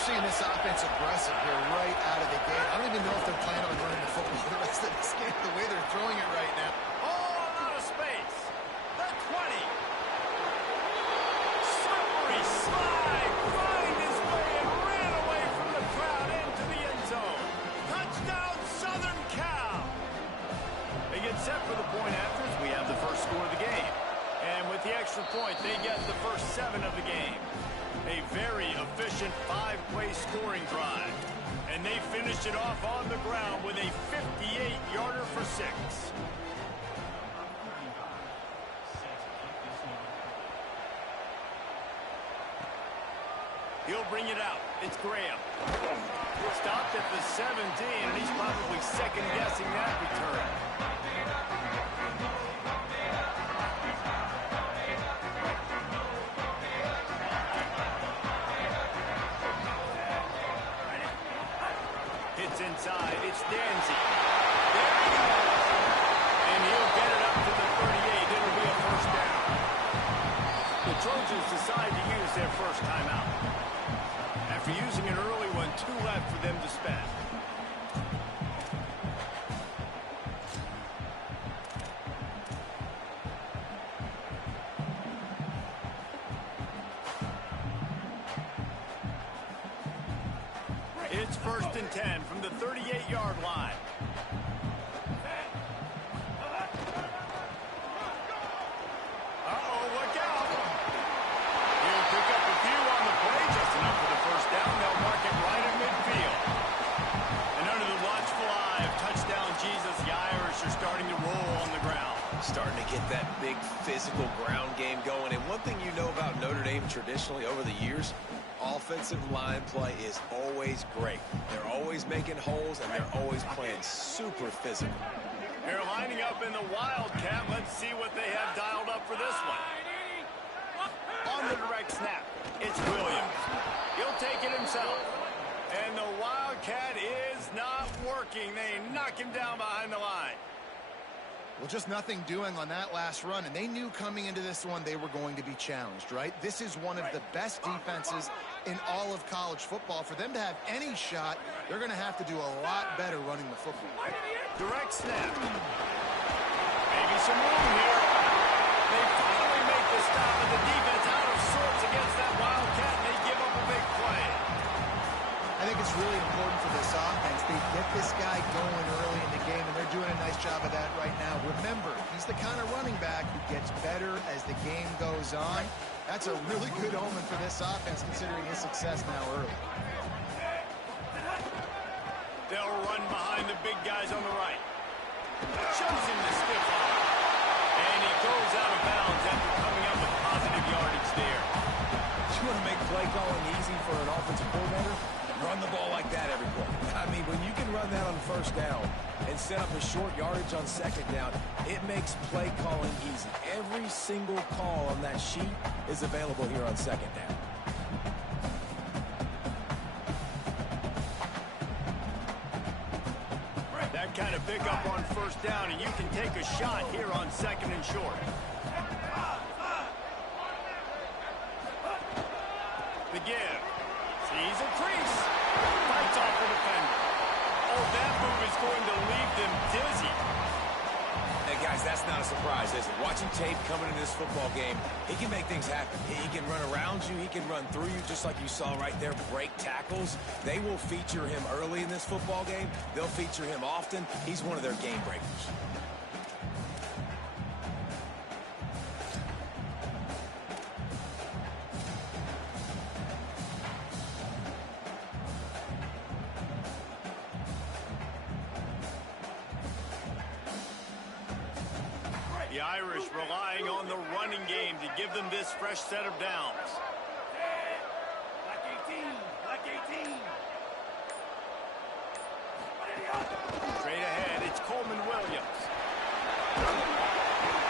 Seeing this offense aggressive here right out of the gate. I don't even know if they're planning on running the football the rest of this game, the way they're throwing it right now. All out of space. The 20. Slippery slide. Find his way and ran away from the crowd into the end zone. Touchdown, Southern Cal. They get set for the point afters. We have the first score of the game. And with the extra point, they get the first 7 of the game. A very efficient 5-play scoring drive. And they finished it off on the ground with a 58-yarder for 6. He'll bring it out. It's Graham. Stopped at the 17, and he's probably second-guessing that return. Hits inside. It's Danzy. There he goes. And he'll get it up to the 38. It'll be a first down. The Trojans decide to use their first timeout. After using an early one, 2 left for them to spend. It's 1st and 10 from the 38-yard line. Uh-oh, look out. He'll pick up a few on the play, just enough for the first down. They'll mark it right at midfield. And under the watchful eye of touchdown Jesus, the Irish are starting to roll on the ground. Starting to get that big physical ground game going. And one thing you know about Notre Dame traditionally over the years, offensive line play is always great. They're always making holes, and they're always playing super physical. They're lining up in the Wildcat. Let's see what they have dialed up for this one. On the direct snap, it's Williams. He'll take it himself. And the Wildcat is not working. They knock him down behind the line. Well, just nothing doing on that last run, and they knew coming into this one they were going to be challenged, right? This is one of the best defenses in all of college football. For them to have any shot, they're going to have to do a lot better running the football. Direct snap. Maybe some room here. They finally make the stop, and the defense out of sorts against that Wildcat, and they give up a big play. I think it's really important for this offense. They get this guy going early in the game, and they're doing a nice job of that right now. Remember, he's the kind of running back who gets better as the game goes on. That's a really good omen for this offense, considering his success now early. They'll run behind the big guys on the right. Shows him the stiff arm. And he goes out of bounds after coming up with positive yardage there. You want to make play calling easy for an offensive coordinator? Run the ball like that every play. I mean, when you can run that on 1st down and set up a short yardage on 2nd down, it makes play calling easy. Every single call on that sheet is available here on 2nd down. That kind of pickup on 1st down, and you can take a shot here on 2nd and short. The give. Sees a crease. Fights off the defender. Oh, that move is going to leave them dizzy. Hey, guys, that's not a surprise, is it? Watching tape coming into this football game, he can make things happen. He can run around you. He can run through you, just like you saw right there, break tackles. They will feature him early in this football game. They'll feature him often. He's one of their game breakers. The Irish relying on the running game to give them this fresh set of downs. Straight ahead, it's Coleman Williams.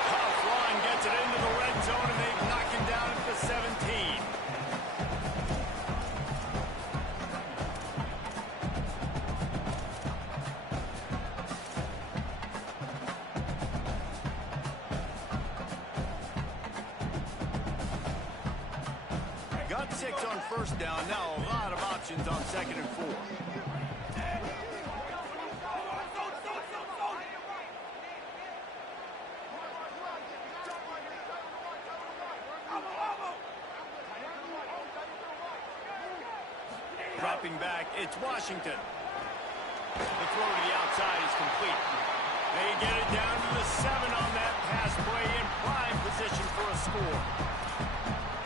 Tough run gets it into the red zone, and they knock him down at the 17. Got 6 on 1st down. Now a lot of options on 2nd and 4. Dropping back, it's Washington. The throw to the outside is complete. They get it down to the 7 on that pass play, in prime position for a score.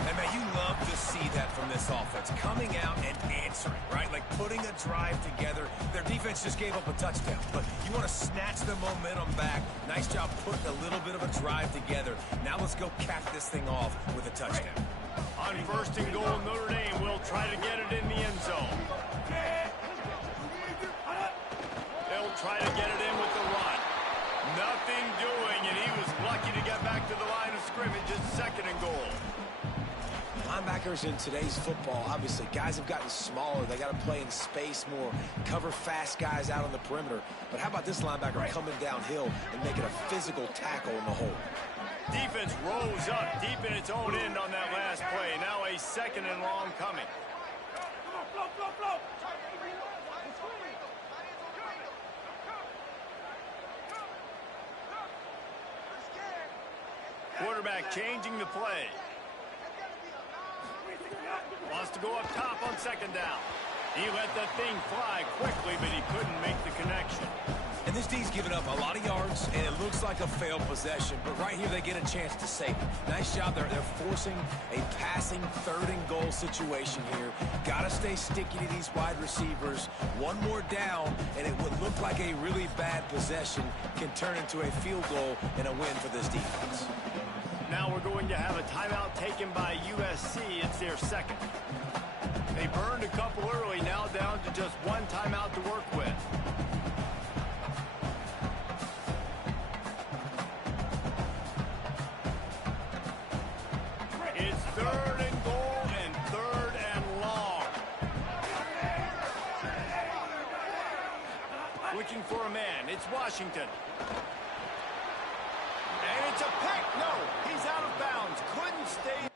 And, man, you love to see that from this offense. Coming out and answering, right? Like putting a drive together. Their defense just gave up a touchdown. But you want to snatch the momentum back. Nice job putting a little bit of a drive together. Now let's go cap this thing off with a touchdown. On 1st and goal, Notre Dame will try to get it in the end zone. They'll try to get it in with the run. Nothing doing, and he was lucky to get back to the line of scrimmage at 2nd and goal. Linebackers in today's football, obviously, guys have gotten smaller. They got to play in space more, cover fast guys out on the perimeter. But how about this linebacker coming downhill and making a physical tackle in the hole? Defense rose up deep in its own end on that last play. Now a 2nd and long coming. Quarterback changing the play. Wants to go up top on 2nd down. He let that thing fly quickly, but he couldn't make the connection. And this D's given up a lot of yards, and it looks like a failed possession. But right here, they get a chance to save it. Nice job there. They're forcing a passing 3rd and goal situation here. Got to stay sticky to these wide receivers. One more down, and it would look like a really bad possession can turn into a field goal and a win for this defense. Now we're going to have a timeout taken by USC. It's their 2nd. They burned a couple early, now down to just 1 timeout to work with. It's 3rd and goal and 3rd and long. Looking for a man. It's Washington. And it's a pick. No, he's out of bounds. Couldn't stay.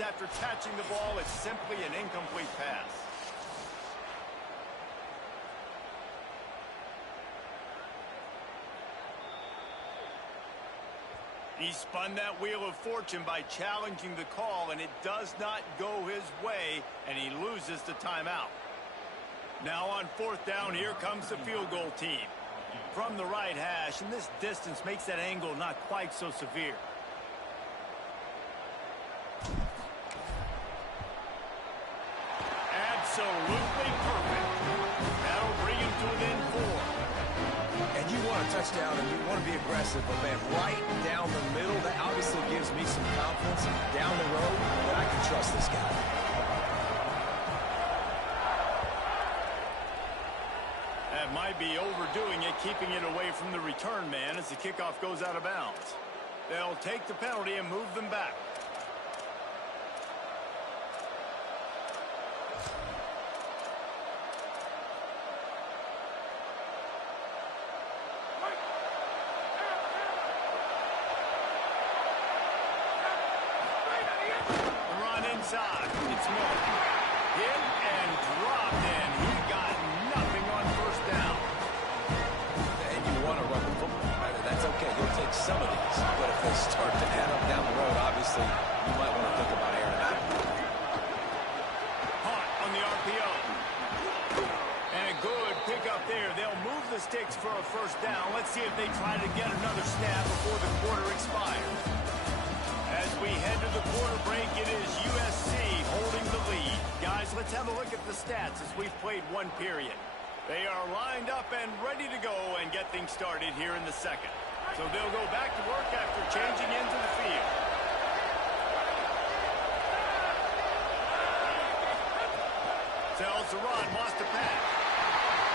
After catching the ball, it's simply an incomplete pass. He spun that wheel of fortune by challenging the call, and it does not go his way, and he loses the timeout. Now on 4th down, here comes the field goal team. From the right hash, and this distance makes that angle not quite so severe. Absolutely perfect. That'll bring him to within 4. And you want a touchdown, and you want to be aggressive, but, man, right down the middle, that obviously gives me some confidence down the road that I can trust this guy. That might be overdoing it, keeping it away from the return man as the kickoff goes out of bounds. They'll take the penalty and move them back. Inside. It's Moore. Hit and dropped, and he got nothing on 1st down. And you want to run the football, right? That's okay. You'll take some of these. But if they start to add up down the road, obviously, you might want to think about airing it out. Hart on the RPO. And a good pickup there. They'll move the sticks for a 1st down. Let's see if they try to get another snap before the quarter expires. As we head to the quarter break, it is USC holding the lead. Guys, let's have a look at the stats as we've played 1 period. They are lined up and ready to go and get things started here in the 2nd. So they'll go back to work after changing into the field. Tells the run, wants to pass.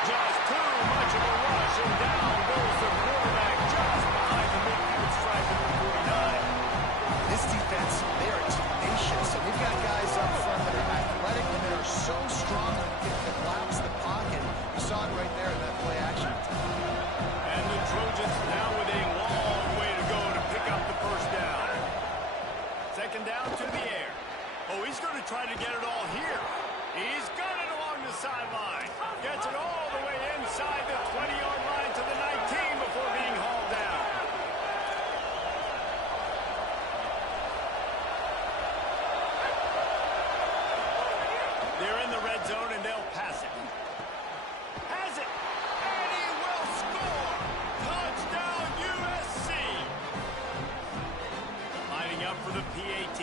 Just too much of a rush, and down goes the quarterback just behind the midfield stripe at the 49. This defense, they are tenacious, and we've got guys up front that are athletic and that are so strong that they can collapse the pocket. You saw it right there in that play action. And the Trojans now with a long way to go to pick up the 1st down. 2nd down to the air. Oh, he's going to try to get it all here. He's got it along the sideline. Gets it all the way inside the 20-yard line to the 19 before being hauled down. They're in the red zone, and they'll pass it. Has it, and he will score! Touchdown, USC! the PAT.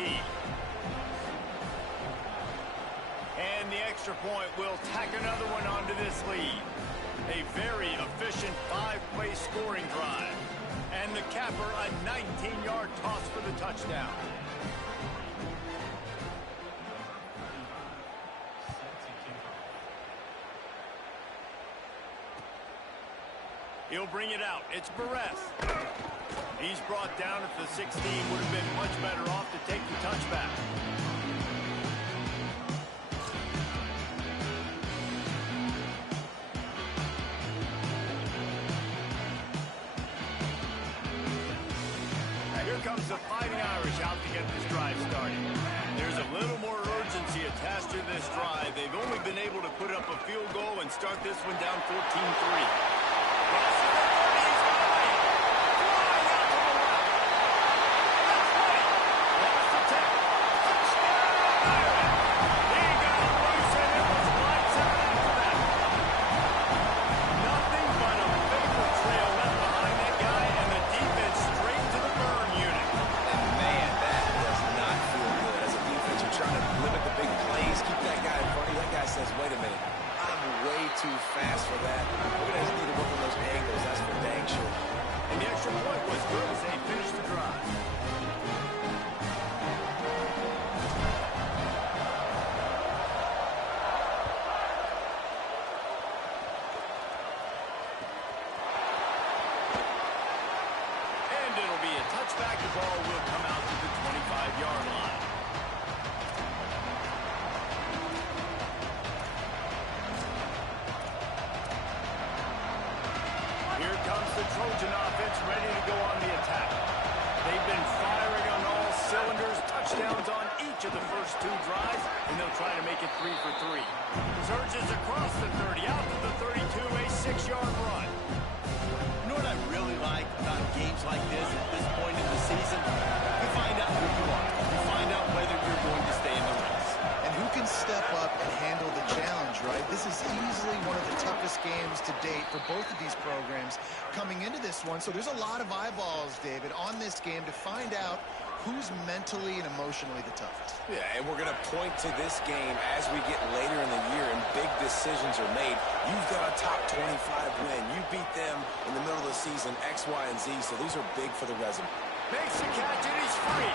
And the extra point will tack another one onto this lead. A very efficient 5-play scoring drive. And the capper, a 19-yard toss for the touchdown. He'll bring it out. It's Barres. He's brought down at the 16. Would have been much better off to take the touchback. Now here comes the Fighting Irish out to get this drive started. There's a little more urgency attached to this drive. They've only been able to put up a field goal and start this one down 14-3. Wait a minute, I'm way too fast for that. We're going to just need to work on those angles, that's for dang sure. And the extra point was good as they finished the drive. And it'll be a touchback. The ball will come out to the 25-yard line. Here comes the Trojan offense ready to go on the attack. They've been firing on all cylinders, touchdowns on each of the first 2 drives, and they'll try to make it 3 for 3. Surges across the 30, out to the 32, a 6-yard run. You know what I really like about games like this at this point in the season? You find out who you are. You find out whether you're going to stay in the race. And who can step up and handle the challenge, right? This is easily one of the toughest games to date for both of these programs coming into this one. So there's a lot of eyeballs, David, on this game to find out who's mentally and emotionally the toughest. Yeah, and we're going to point to this game as we get later in the year and big decisions are made. You've got a top 25 win. You beat them in the middle of the season, X, Y, and Z, so these are big for the resume. Makes the catch and he's free.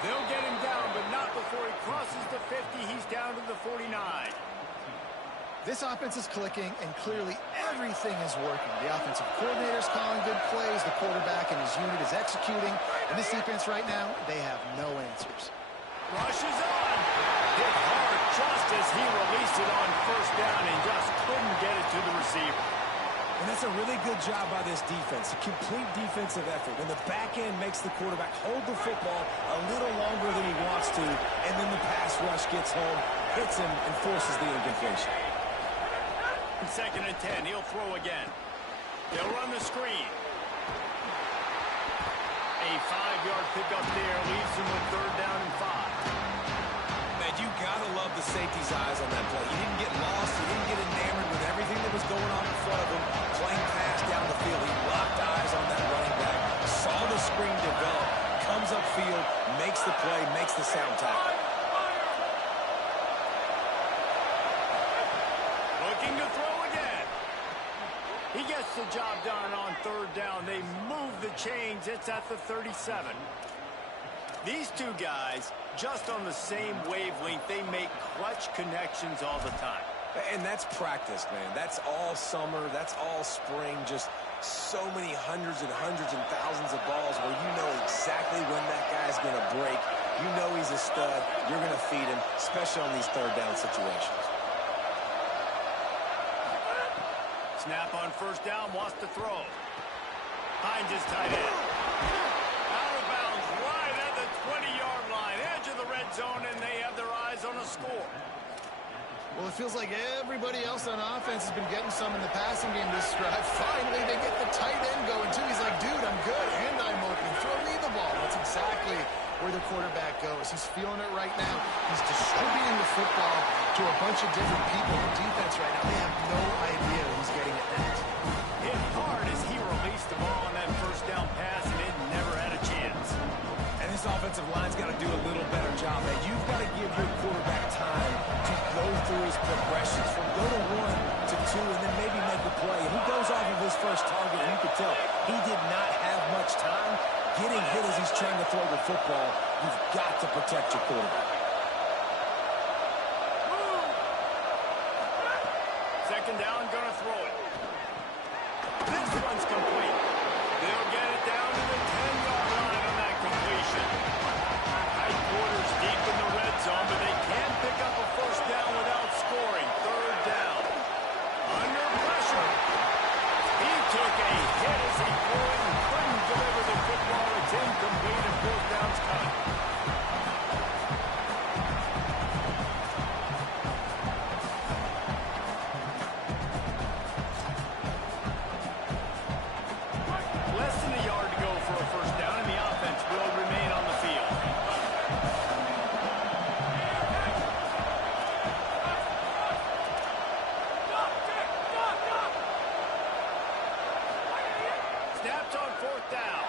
They'll get him down, but not before he crosses the 50. He's down to the 49. This offense is clicking, and clearly everything is working. The offensive coordinator's calling good plays. The quarterback and his unit is executing. And this defense right now, they have no answers. Rush is on. Hit hard just as he released it on first down and just couldn't get it to the receiver. And that's a really good job by this defense, a complete defensive effort. When the back end makes the quarterback hold the football a little longer than he wants to, and then the pass rush gets home, hits him, and forces the incompletion. 2nd and 10, he'll throw again. They'll run the screen. A 5-yard pickup there leaves him with 3rd down and 5. Man, you gotta love the safety's eyes on that play. He didn't get lost, he didn't get enamored with everything that was going on in front of him, playing pass down the field. He locked eyes on that running back, saw the screen develop, comes upfield, makes the play, makes the sound tackle. Looking to throw again. He gets the job done on 3rd down. They move the chains. It's at the 37. These two guys, just on the same wavelength, they make clutch connections all the time. And that's practice, man. That's all summer. That's all spring. Just so many hundreds and thousands of balls where you know exactly when that guy's going to break. You know he's a stud. You're going to feed him, especially on these 3rd down situations. Snap on 1st down, wants to throw. Finds his tight end. Out of bounds, right at the 20-yard line, edge of the red zone, and they have their eyes on a score. Well, it feels like everybody else on offense has been getting some in the passing game this drive. Finally, they get the tight end going, too. He's like, dude, I'm good, and I'm open. Throw me the ball. That's exactly where the quarterback goes. He's feeling it right now. He's distributing the football to a bunch of different people. The defense right now, they have no idea who's getting it next. Hit hard as he released the ball on that 1st down pass, and it never had a chance. And this offensive line's got to do a little better job, man. You've got to give your quarterback time to go through his progressions from go to 1 to 2 and then maybe make a play. And he goes off of his first target, and you can tell he did not have much time getting hit as he's trying to throw the football. You've got to protect your quarterback. Second down, gonna throw it. This one's complete. They'll get it down to the 10-yard line on that completion. Tight quarters deep in the red zone, but they can pick up a first down without scoring. Third down. Under pressure. He took a hit as he threw it and couldn't deliver the football. It's incomplete and fourth down's cut. Snapped on fourth down.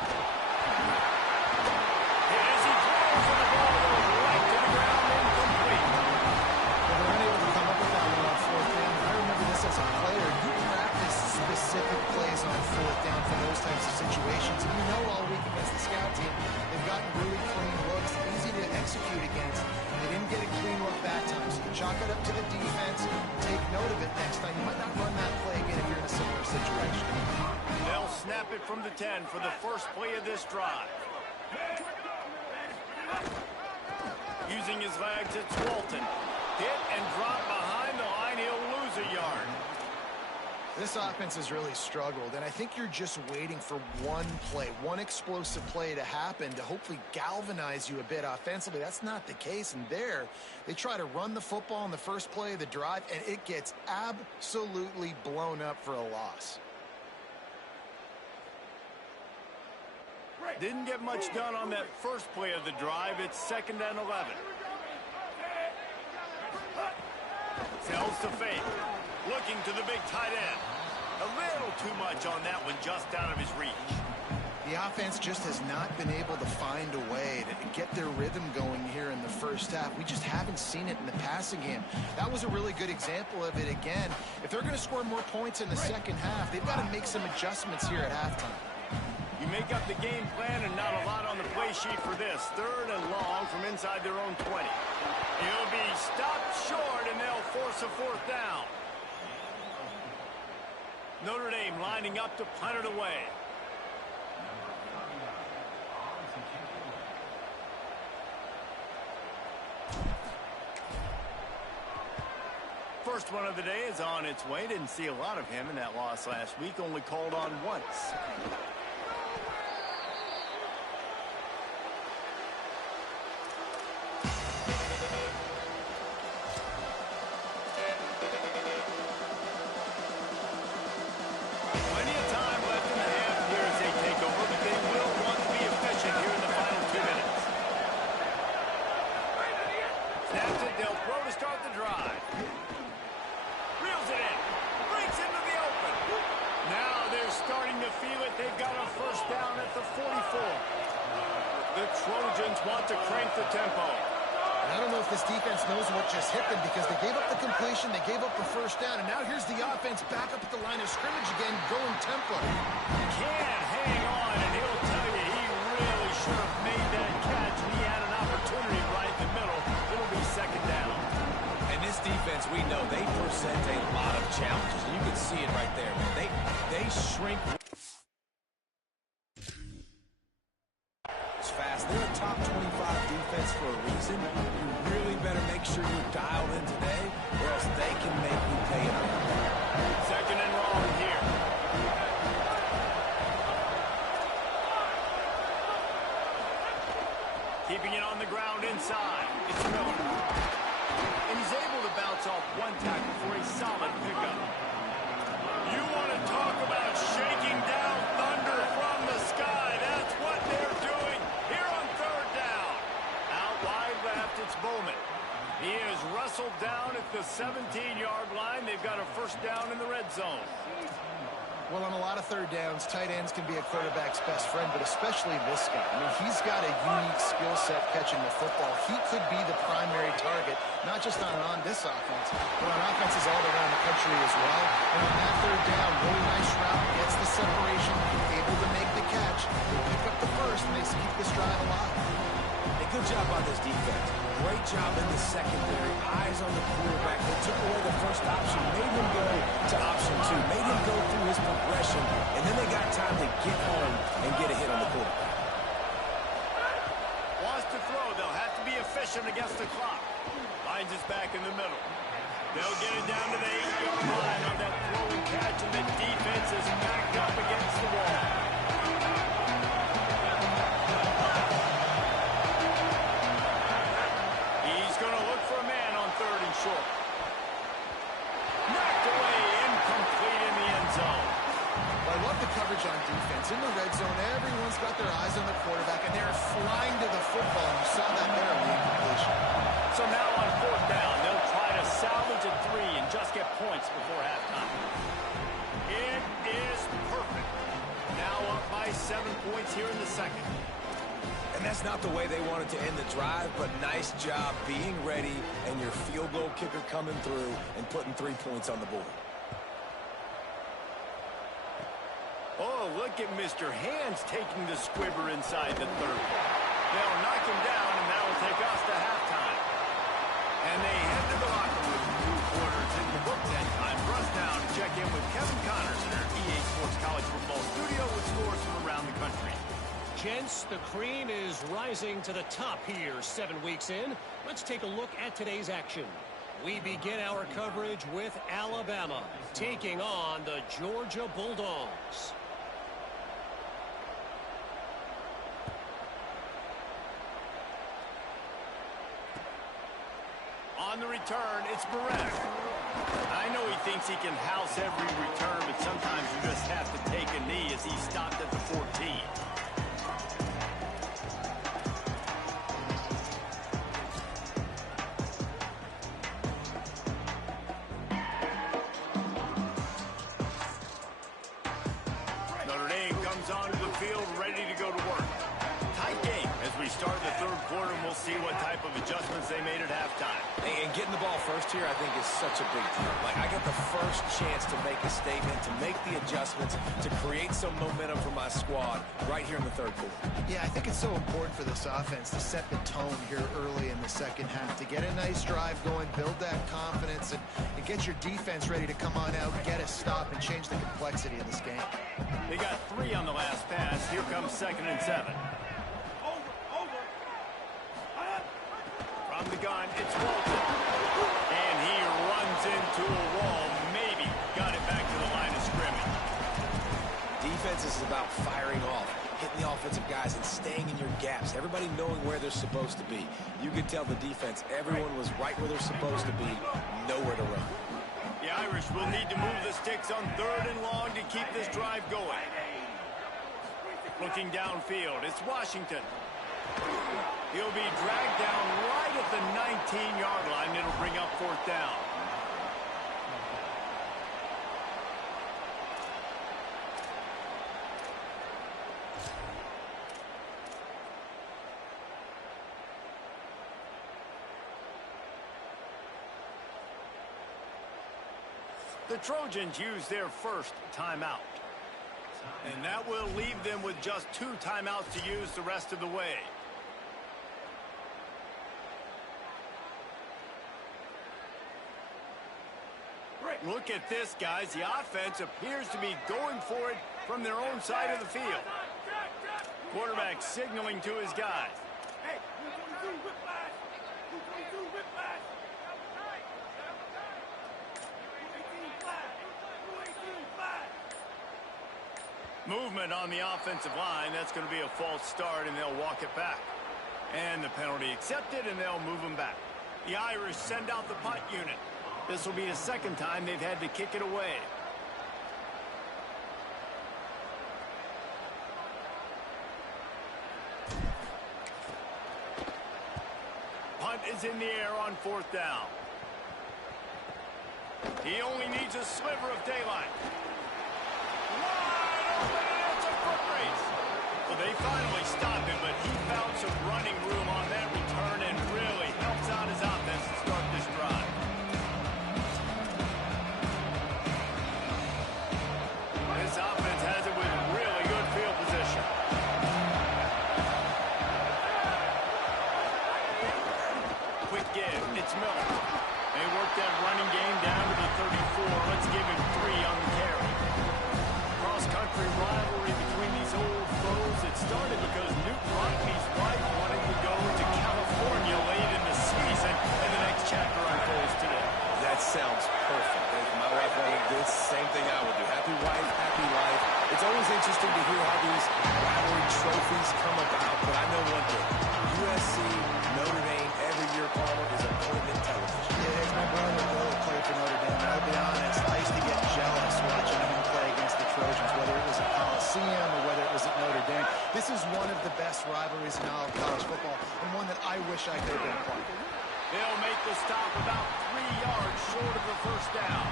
As he throws and the ball goes right to the ground, incomplete. Well, they're unable to come up with that one on fourth down. I remember this as a player. You practice specific plays on fourth down for those types of situations. And you know all week against the scout team, they've gotten really clean looks, easy to execute against. They didn't get a clean look that time, so you chalk it up to the defense. Take note of it next time. You might not run that play again if you're in a similar situation. They'll snap it from the 10 for the first play of this drive. Using his legs, it's Walton. Hit and drop behind the line. He'll lose a yard. This offense has really struggled, and I think you're just waiting for one play, one explosive play to happen to hopefully galvanize you a bit offensively. That's not the case, and there they try to run the football in the first play of the drive, and it gets absolutely blown up for a loss. Didn't get much done on that first play of the drive. It's 2nd and 11. Sells to fake. Looking to the big tight end. A little too much on that one, just out of his reach. The offense just has not been able to find a way to get their rhythm going here in the first half. We just haven't seen it in the passing game. That was a really good example of it again. If they're going to score more points in the second half, they've got to make some adjustments here at halftime. You make up the game plan and not a lot on the play sheet for this. 3rd and long from inside their own 20. He'll be stopped short, and they'll force a fourth down. Notre Dame lining up to punt it away. First one of the day is on its way. Didn't see a lot of him in that loss last week. Only called on once. The Trojans want to crank the tempo. I don't know if this defense knows what just hit them because they gave up the completion, they gave up the first down, and now here's the offense back up at the line of scrimmage again, going tempo. Can't hang on, and he'll tell you he really should have made that catch. He had an opportunity right in the middle. It'll be 2nd down. And this defense, we know they present a lot of challenges. And you can see it right there, man. They shrink. Fast. They're a top 25 defense for a reason. You really better make sure you're dialed in today, or else they can make you pay it up. 2nd and long here. Keeping it on the ground inside. It's Miller. And he's able to bounce off one tackle for a solid pickup. You want to talk about shaking down thunder from the sky. That's what they're doing here on 3rd down. Out wide left, it's Bowman. He is wrestled down at the 17-yard line. They've got a first down in the red zone. Well, on a lot of third downs, tight ends can be a quarterback's best friend, but especially this guy. I mean, he's got a unique skill set catching the football. He could be the primary target, not just on this offense, but on offenses all around the country as well. And on that third down, really nice route, gets the separation, able to make the catch. They pick up the first, and they keep this drive alive. A good job on this defense. Great job in the secondary. Eyes on the quarterback. They took away the first option, made him go to option 2, made him go through his progression, and then they got time to get home and get a hit on the quarterback. Wants to throw. They'll have to be efficient against the clock. Finds us back in the middle. They'll get it down to the 8-yard line on that throw and catch, and the defense is backed up against the wall. Short. Knocked away, incomplete in the end zone. Well, I love the coverage on defense. In the red zone, everyone's got their eyes on the quarterback, and they're flying to the football, and you saw that there on the incompletion. So now on fourth down, they'll try to salvage a 3 and just get points before halftime. It is perfect. Now up by 7 points here in the second. And that's not the way they wanted to end the drive, but nice job being ready and your field goal kicker coming through and putting 3 points on the board. Oh, look at Mr. Hands taking the squibber inside the 30. They'll knock him down, and that will take us to halftime. And they head to the locker room. 2 quarters in the books that time. For us now to check in with Kevin Connors in our EA Sports College Football Studio with scores from around the country. Gents, the cream is rising to the top here 7 weeks in. Let's take a look at today's action. We begin our coverage with Alabama taking on the Georgia Bulldogs. On the return, it's Barrett. I know he thinks he can house every return, but sometimes you just have to take a knee as he stopped at the 14. Notre Dame comes onto the field ready to go to work. Tight game as we start the third quarter, and we'll see what type of adjustments they made at halftime. And getting the ball first here, I think, is such a big deal. Like, I get the first chance to make a statement, to make the adjustments, to create some momentum for my squad right here in the third quarter. Yeah, I think it's so important for this offense to set the tone here early in the second half, to get a nice drive going, build that confidence, and get your defense ready to come on out, get a stop, and change the complexity of this game. They got 3 on the last pass. Here comes 2nd and 7. From the gun, it's Walton. And he runs into a wall. Maybe got it back to the line of scrimmage. Defense is about firing off, hitting the offensive guys and staying in your gaps. Everybody knowing where they're supposed to be. You could tell the defense, everyone was right where they're supposed to be, nowhere to run. The Irish will need to move the sticks on 3rd and long to keep this drive going. Looking downfield, it's Washington. He'll be dragged down right at the 19-yard line. It'll bring up 4th down. The Trojans use their first timeout. And that will leave them with just 2 timeouts to use the rest of the way. Look at this, guys. The offense appears to be going for it from their own side of the field. Quarterback signaling to his guys. Movement on the offensive line. That's going to be a false start, and they'll walk it back. And the penalty accepted, and they'll move them back. The Irish send out the punt unit. This will be the second time they've had to kick it away. Punt is in the air on 4th down. He only needs a sliver of daylight. It's a foot race. Well, they finally stopped him, but he found some running room on that return and really helps out his offense to start this drive. This offense has it with really good field position. Quick give. It's Miller. They work that running game down to the 34. Let's give him 3 on the carry. Cross-country rivalry between these old foes. It started because Newt Rockney's wife wanted to go to California late in the season, and the next chapter unfolds today. That sounds perfect. If my wife wanted this, same thing I would do. Happy wife, happy life. It's always interesting to hear how these rivalry trophies come about, but I know one thing. USC, Notre Dame, every year, Palmer, is appointment television. Yeah, it's my brother Bill played for Notre Dame, and I'll be honest, I used to get jealous watching him play against the Trojans, whether it was at Coliseum or whether it was at Notre Dame. This is one of the best rivalries in all of college football, and one that I wish I could have been a part of. They'll make the stop about 3 yards short of the first down.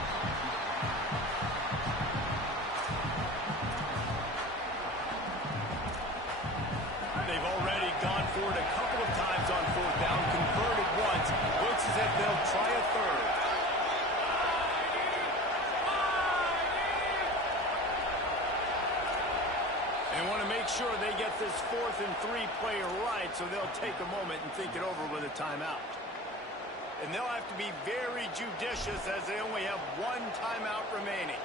They've already gone for it a couple of times on 4th down, converted once. Looks as if they'll try a third. They want to make sure they get this 4th and 3 play right, so they'll take a moment and think it over with a timeout. And they'll have to be very judicious as they only have 1 timeout remaining.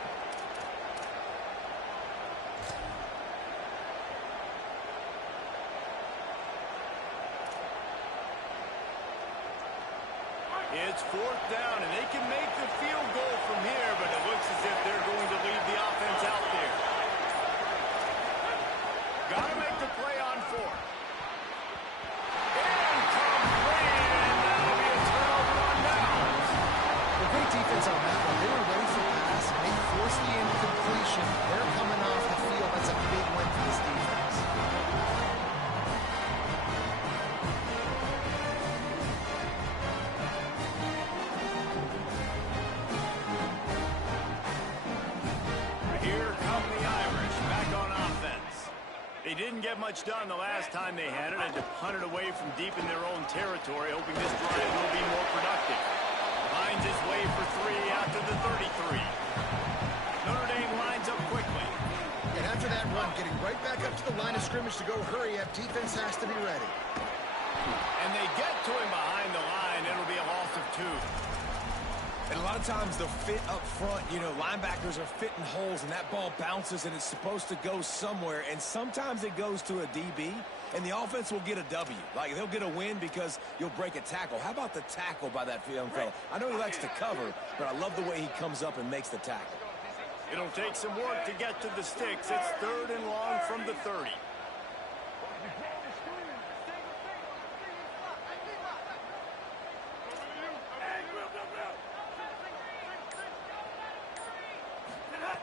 It's 4th down, and they can make the field goal from here, but it looks as if they're going to leave the offense out there. Got to make the play on 4th. Incomplete, and that'll be a turnover on downs. The great defense on that one. They were ready for pass, and they forced the incompletion. They're coming off the field. That's a big win for this defense. Here come the Irish back on offense. They didn't get much done the last time they had it. Had to punt it away from deep in their own territory, hoping this drive will be more productive. Finds his way for 3 out to the 33. Notre Dame lines up quickly. And after that run, getting right back up to the line of scrimmage to go hurry up, defense has to be ready. And they get to him behind the line. It'll be a loss of 2. And a lot of times the fit up front, you know, linebackers are fitting holes, and that ball bounces, and it's supposed to go somewhere. And sometimes it goes to a DB, and the offense will get a W. Like, they'll get a win because you'll break a tackle. How about the tackle by that young fella? I know he likes to cover, but I love the way he comes up and makes the tackle. It'll take some work to get to the sticks. It's 3rd and long from the 30.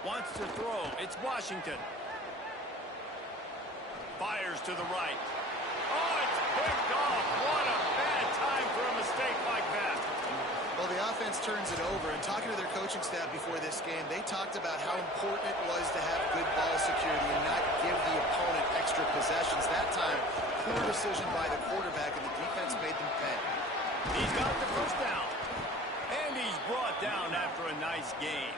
Wants to throw. It's Washington. Fires to the right. Oh, it's picked off. What a bad time for a mistake like that. Well, the offense turns it over, and talking to their coaching staff before this game, they talked about how important it was to have good ball security and not give the opponent extra possessions. That time, poor decision by the quarterback, and the defense made them pay. He's got the first down. And he's brought down after a nice game.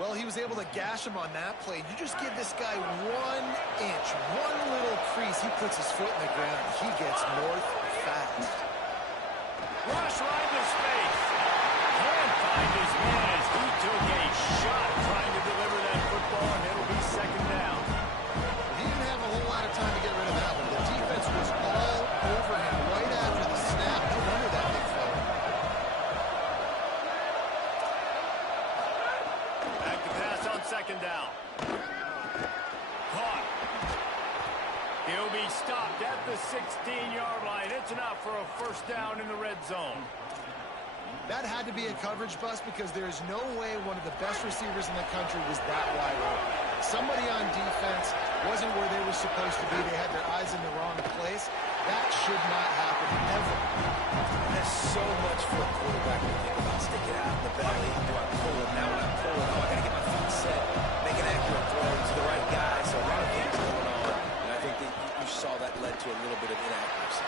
Well, he was able to gash him on that play. You just give this guy 1 inch, one little crease. He puts his foot in the ground. He gets north fast. Rush right into space. Can't find his man as he took a shot trying to deliver that football, and it'll be 2nd down. He didn't have a whole lot of time to get rid of that one. The defense was all over him right after the snap. No wonder that big fella. Back to pass on 2nd down. Caught. He'll be stopped at the 16-yard line. It's enough for a first down in the red zone. That had to be a coverage bust because there is no way one of the best receivers in the country was that wide open. Somebody on defense wasn't where they were supposed to be. They had their eyes in the wrong place. That should not happen ever There's so much for a quarterback to think about. Stick it out in the belly. Do I pull it? Now when I pull it, I got to get my feet set. Make an accurate throw to the right guy. So a lot of things going on. And I think that you saw that led to a little bit of inaccuracy.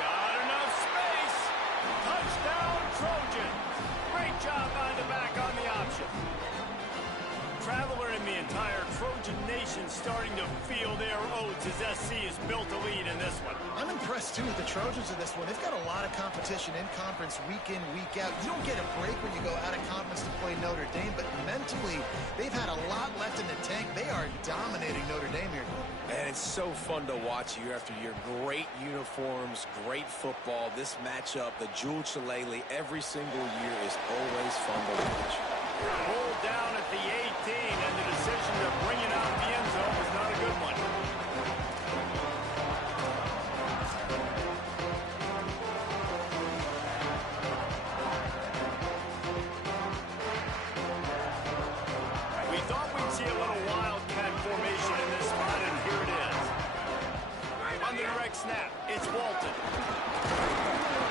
Got enough space. Touchdown, Trojans. Great job by the back on the option. Traveler and the entire Trojan nation starting to feel their oats as SC has built a lead in this one. I'm impressed, too, with the Trojans in this one. They've got a lot of competition in conference week in, week out. You don't get a break when you go out of conference to play Notre Dame, but mentally, they've had a lot left in the tank. They are dominating Notre Dame here. And it's so fun to watch year after year. Great uniforms, great football. This matchup, the Jewel Shillelagh, every single year is always fun to watch. Pulled down at the 18, and the decision to bring it out of the end zone was not a good one. We thought we'd see a little wildcat formation in this spot, and here it is. On the direct snap, it's Walton.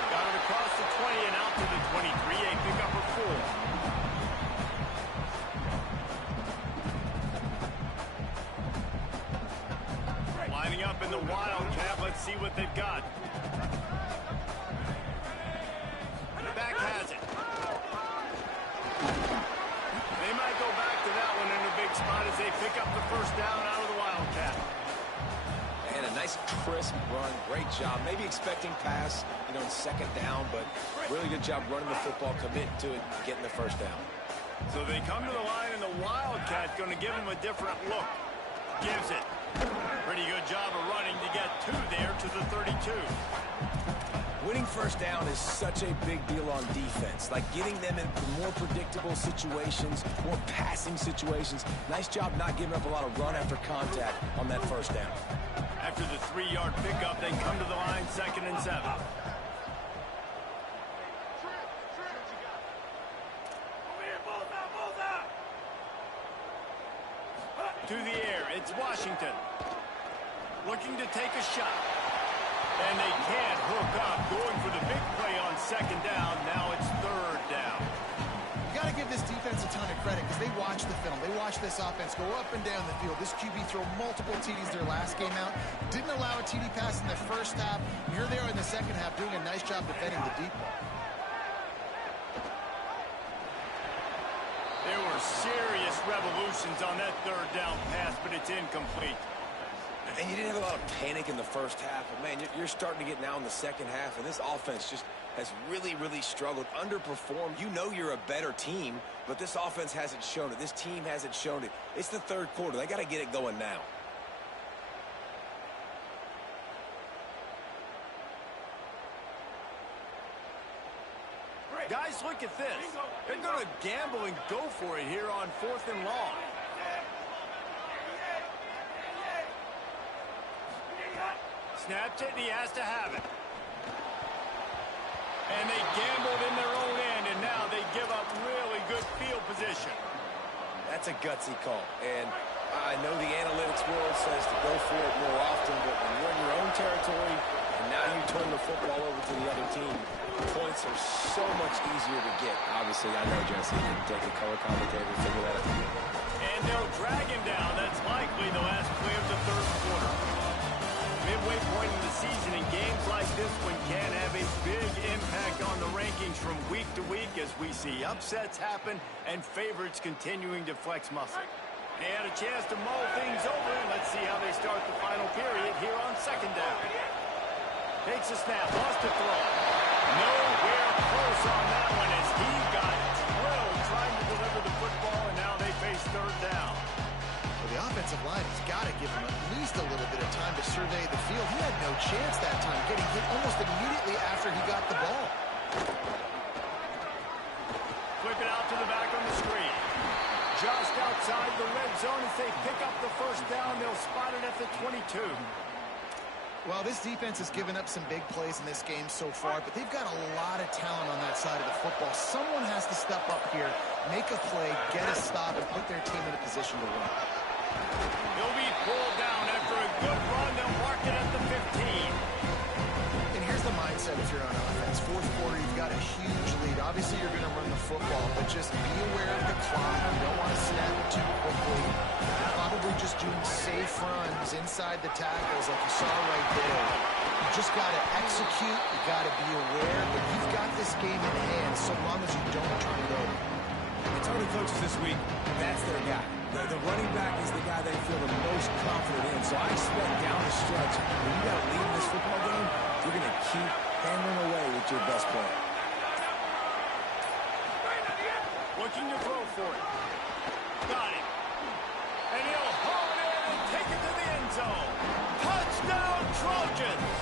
Got it across the 20 and out to the 23, a pickup of 4. Lining up in the wildcat. Let's see what they've got. The back has it. They might go back to that one in a big spot as they pick up the first down out of the wildcat. And a nice crisp run. Great job. Maybe expecting pass, in second down, but really good job running the football, committing to it, getting the first down. So they come to the line, and the wildcat going to give them a different look. Gives it. Pretty good job of running to get 2 there to the 32. Winning first down is such a big deal on defense. Like getting them in more predictable situations, more passing situations. Nice job not giving up a lot of run after contact on that first down. After the 3-yard pickup, they come to the line, 2nd and 7. To the air, it's Washington. Looking to take a shot. And they can't hook up. Going for the big play on 2nd down. Now it's 3rd down. You got to give this defense a ton of credit because they watch the film. They watch this offense go up and down the field. This QB throw multiple TDs their last game out. Didn't allow a TD pass in the first half. Here they are in the second half doing a nice job defending the deep ball. There were serious revolutions on that 3rd down pass, but it's incomplete. And you didn't have a lot of panic in the first half. But, man, you're starting to get now in the second half, and this offense just has really, really struggled, underperformed. You know you're a better team, but this offense hasn't shown it. This team hasn't shown it. It's the 3rd quarter. They got to get it going now. Guys, look at this. They're going to gamble and go for it here on 4th and long. Snaps it, and he has to have it. And they gambled in their own end, and now they give up really good field position. That's a gutsy call. And I know the analytics world says to go for it more often, but when you're in your own territory and now you turn the football over to the other team, points are so much easier to get. Obviously, I know, Jesse, you can take a color commentator and figure that out. And they'll drag him down. That's likely the last play of the 3rd quarter. Midway point in the season, and games like this one can have a big impact on the rankings from week to week as we see upsets happen and favorites continuing to flex muscle. They had a chance to mull things over, and let's see how they start the final period here on 2nd down. Takes a snap, lost a throw. Nowhere close on that one as he got drilled trying to deliver the football, and now they face 3rd down. Well, the offensive line has got to give him at least a little bit of time to survey the field. He had no chance that time, getting hit almost immediately after he got the ball. Flip it out to the back on the screen. Just outside the red zone as they pick up the first down. They'll spot it at the 22. Well, this defense has given up some big plays in this game so far, but they've got a lot of talent on that side of the football. Someone has to step up here, make a play, get a stop, and put their team in a position to win. He'll be pulled down after a good run. They'll mark it at the 15. And here's the mindset mindset if you're on offense. Fourth quarter, you've got a huge lead. Obviously, you're going to run the football, but just be aware of the clock. You don't want to snap it too quickly. Probably just doing safe runs inside the tackles like you saw right there. You just got to execute. You got to be aware, but you've got this game in hand so long as you don't turn it over. It's only coaches this week, that's their guy. The running back is the guy they feel the most confident in. So I expect down the stretch, when you got to lead in this football game, you're going to keep hammering away with your best player. Looking to throw for it. Got it. And he'll haul it in and take it to the end zone. Touchdown, Trojans!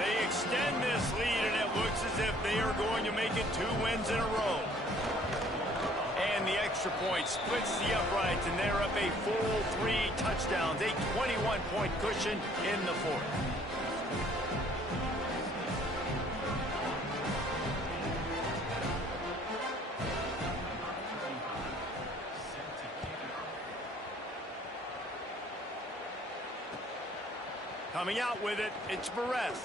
They extend this lead, and it looks as if they are going to make it 2 wins in a row. And the extra point splits the uprights, and they're up a full 3 touchdowns, a 21-point cushion in the fourth. Coming out with it, it's Perez.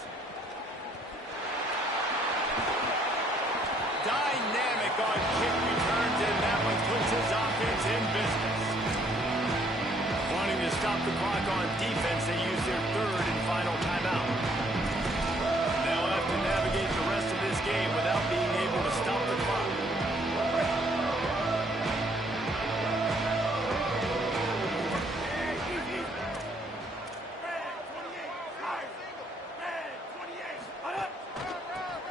Dynamic on kick returns, and that one puts his offense in business. Wanting to stop the clock on defense, they use their 3rd and final timeout. They'll have to navigate the rest of this game without being able to stop the clock.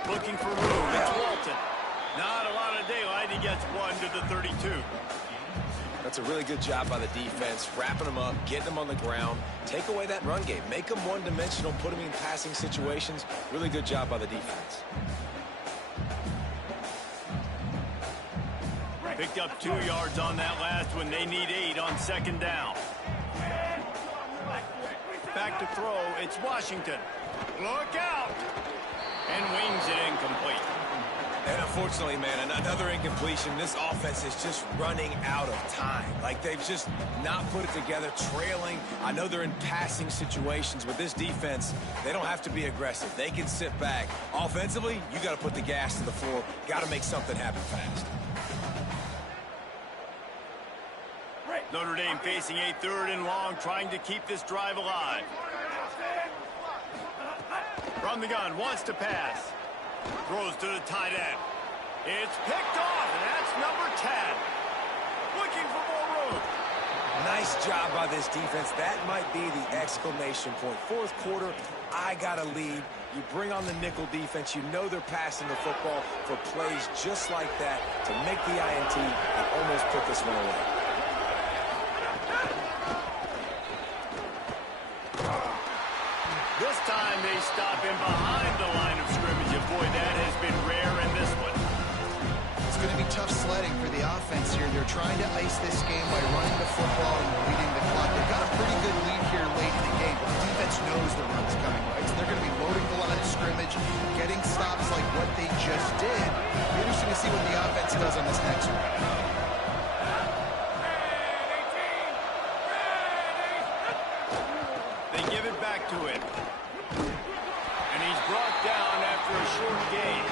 Looking for room, it's Walton. Not a lot of daylight, he gets 1 to the 32. That's a really good job by the defense, wrapping them up, getting them on the ground, take away that run game, make them one-dimensional, put them in passing situations. Really good job by the defense. Picked up 2 yards on that last one. They need 8 on 2nd down. Back to throw, it's Washington. Look out! And wings it incomplete. And unfortunately, man, another incompletion. This offense is just running out of time. Like, they've just not put it together, trailing. I know they're in passing situations. With this defense, they don't have to be aggressive. They can sit back. Offensively, you got to put the gas to the floor. Got to make something happen fast. Notre Dame facing a 3rd and long, trying to keep this drive alive. From the gun, wants to pass. Throws to the tight end. It's picked off, and that's number 10. Looking for more room. Nice job by this defense. That might be the exclamation point. Fourth quarter, I got a lead. You bring on the nickel defense. You know they're passing the football for plays just like that to make the INT and almost put this one away. This time they stop him behind the line of scrimmage. And boy, that has been rare in this one. It's going to be tough sledding for the offense here. They're trying to ice this game by running the football and bleeding the clock. They've got a pretty good lead here late in the game, but the defense knows the run's coming, right? So they're going to be loading the line of scrimmage, getting stops like what they just did. It'll be interesting to see what the offense does on this next one. They give it back to him. And he's brought down after a short gain.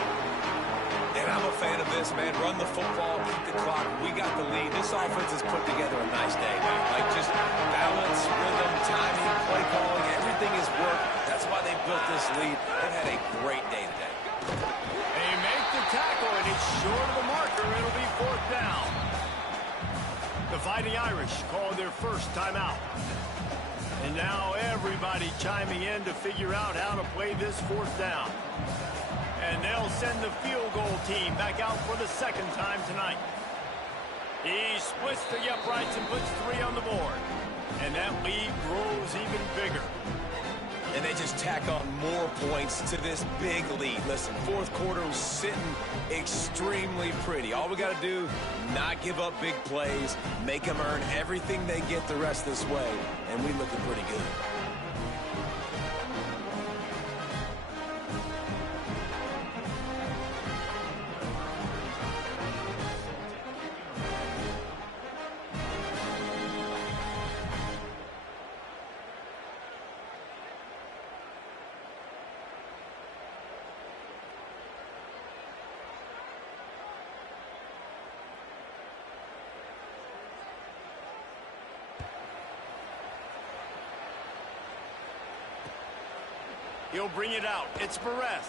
And I'm a fan of this, man. Run the football, keep the clock. We got the lead. This offense has put together a nice day, man. Like, just balance, rhythm, timing, play calling, everything has worked. That's why they built this lead. They've had a great day today. They make the tackle, and it's short of the marker. It'll be 4th down. The Fighting Irish call their first timeout. And now everybody chiming in to figure out how to play this 4th down. And they'll send the field goal team back out for the 2nd time tonight. He splits the uprights and puts 3 on the board. And that lead grows even bigger. And they just tack on more points to this big lead. Listen, fourth quarter was sitting extremely pretty. All we got to do, not give up big plays, make them earn everything they get the rest this way, and we looking pretty good. He'll bring it out. It's Perez.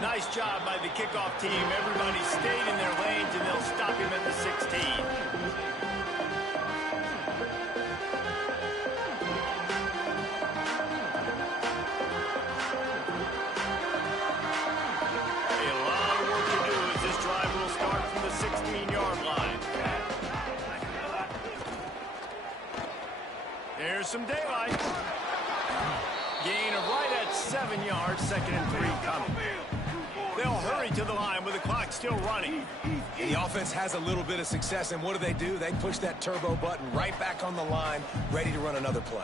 Nice job by the kickoff team. Everybody stayed in their lanes, and they'll stop him at the 16. A lot of work to do as this drive will start from the 16-yard line. There's some daylight. Gain of right at 7 yards, 2nd and 3 coming. They'll hurry to the line with the clock still running. And the offense has a little bit of success, and what do? They push that turbo button right back on the line, ready to run another play.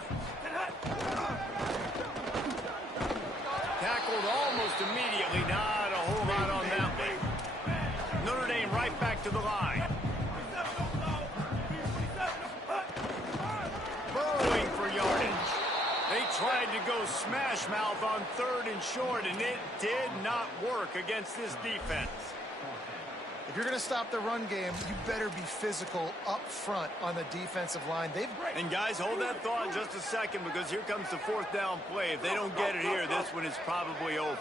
Tackled almost immediately. Not a whole lot on that one. Notre Dame right back to the line. Burrowing for yardage. They tried to go smash mouth on 3rd and short, and it did not work against this defense. If you're going to stop the run game, you better be physical up front on the defensive line. And guys, hold that thought just a second, because here comes the 4th down play. If they don't get it here, this one is probably over.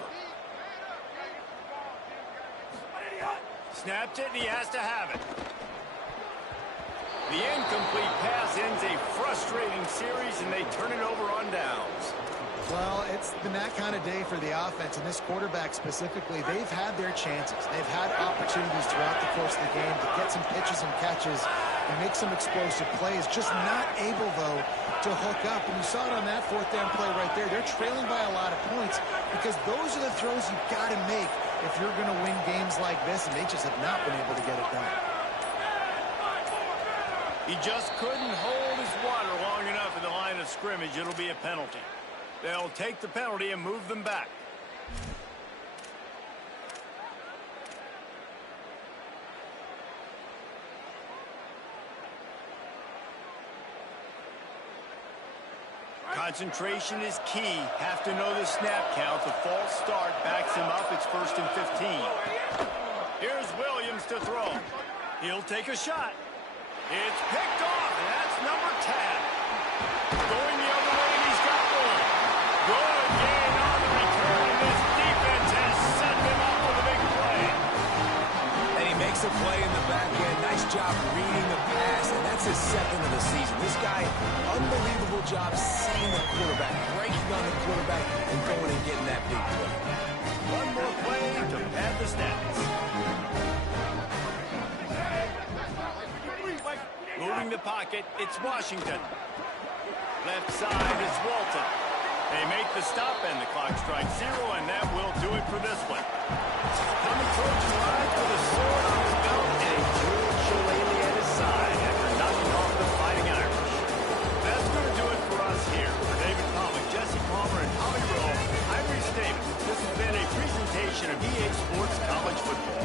Snapped it, and he has to have it. The incomplete pass ends a frustrating series, and they turn it over on downs. Well, it's been that kind of day for the offense, and this quarterback specifically. They've had their chances. They've had opportunities throughout the course of the game to get some pitches and catches and make some explosive plays. Just not able, though, to hook up. And you saw it on that 4th down play right there. They're trailing by a lot of points because those are the throws you've got to make if you're going to win games like this, and they just have not been able to get it done. He just couldn't hold his water long enough at the line of scrimmage. It'll be a penalty. They'll take the penalty and move them back. Concentration is key. Have to know the snap count. The false start backs him up. It's 1st and 15. Here's Williams to throw. He'll take a shot. It's picked off, and that's number 10. Going the other way, and he's got one. Good gain on the return, and this defense has set them up with a big play. And he makes a play in the back end. Nice job reading the pass, and that's his 2nd of the season. This guy, unbelievable job seeing the quarterback, breaking on the quarterback, and going and getting that big play. One more play to pad the stats. Moving the pocket, it's Washington. Left side is Walton. They make the stop, and the clock strikes 0, and that will do it for this one. Coming Trojan rides with a sword on his belt and a jeweled shillelagh at his side after knocking off the Fighting Irish. That's going to do it for us here. For David Pollock, Jesse Palmer, and Holly Rowe, I'm Reese Davis. This has been a presentation of EA Sports College Football.